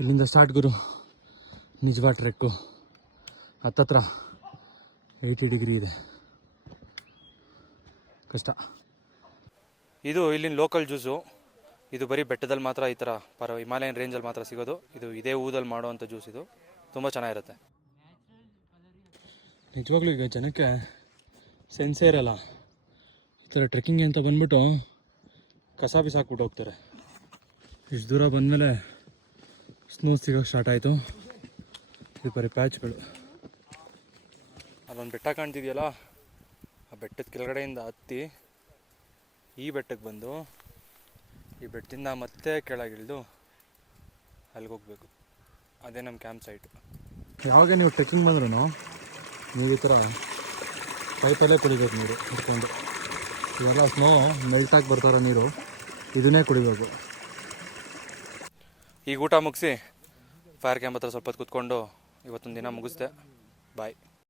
ಇಲ್ಲಿಂದ ಸ್ಟಾರ್ಟ್ ಗುರು. ನಿಜವಾದ ಟ್ರೆಕ್ಕು. ಹತ್ತತ್ರ 80 ಡಿಗ್ರಿ ಇದೆ, ಕಷ್ಟ. ಇದು ಇಲ್ಲಿನ ಲೋಕಲ್ ಜ್ಯೂಸು. ಇದು ಬರೀ ಬೆಟ್ಟದಲ್ಲಿ ಮಾತ್ರ ಈ ಥರ ಹಿಮಾಲಯನ್ ರೇಂಜಲ್ಲಿ ಮಾತ್ರ ಸಿಗೋದು. ಇದು ಇದೇ ಊದಲ್ಲಿ ಮಾಡೋವಂಥ ಜ್ಯೂಸ್. ಇದು ತುಂಬ ಚೆನ್ನಾಗಿರುತ್ತೆ. ನಿಜವಾಗ್ಲೂ ಈಗ ಜನಕ್ಕೆ ಸೆನ್ಸೇ ಇರಲ್ಲ. ಈ ಥರ ಟ್ರೆಕ್ಕಿಂಗ್ ಅಂತ ಬಂದ್ಬಿಟ್ಟು ಕಸ ಬಿಸಾಕ್ಬಿಟ್ಟು ಹೋಗ್ತಾರೆ. ಇಷ್ಟು ದೂರ ಬಂದಮೇಲೆ ಸ್ನೋ ಸಿಗೋಕ್ಕೆ ಸ್ಟಾರ್ಟ್ ಆಯಿತು. ಇದು ಬರೀ ಪ್ಯಾಚ್ಗಳು. ಅಲ್ಲೊಂದು ಬೆಟ್ಟ ಕಾಣ್ತಿದೆಯಲ್ಲ, ಆ ಬೆಟ್ಟದ ಕೆಳಗಡೆಯಿಂದ ಹತ್ತಿ ಈ ಬೆಟ್ಟಕ್ಕೆ ಬಂದು ಈ ಬೆಟ್ಟದಿಂದ ಮತ್ತೆ ಕೆಳಗಿಳಿದು ಅಲ್ಲಿಗೆ ಹೋಗ್ಬೇಕು. ಅದೇ ನಮ್ಮ ಕ್ಯಾಂಪ್ ಸೈಟು. ಯಾವಾಗ ನೀವು ಟ್ರೆಕ್ಕಿಂಗ್ ಬಂದ್ರೂ ನೀವು ಈ ಥರ ಪೈಪಲ್ಲೇ ಕುಡಿಬೇಕು ನೀರು ಹಿಡ್ಕೊಂಡು. ಇವೆಲ್ಲ ಸ್ನೋ ಮೆಲ್ಟಾಗಿ ಬರ್ತಾರೋ ನೀರು, ಇದನ್ನೇ ಕುಡಿಬೇಕು. ಈಗ ಊಟ ಮುಗಿಸಿ ಫೈರ್ ಕ್ಯಾಂಪ್ ಹತ್ರ ಸ್ವಲ್ಪ ಹೊತ್ತು ಕೂತ್ಕೊಂಡು ಇವತ್ತೊಂದು ದಿನ ಮುಗಿಸ್ದೆ. ಬಾಯ್.